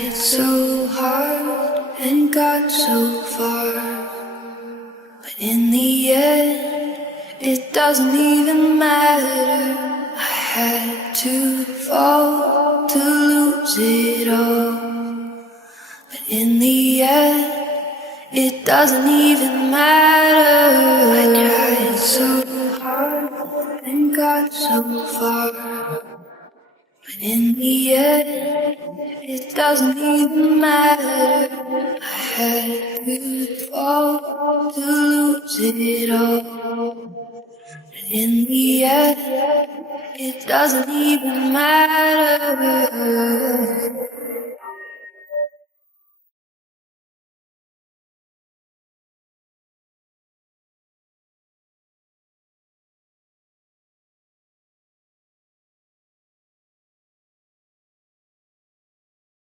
It's so hard and got so far, but in the end, it doesn't even matter. I had to fall to lose it all, but in the end, it doesn't even matter. I tried so hard and got so far, but in the end, it doesn't even matter. I had to fall to lose it all, but in the end, it doesn't even matter.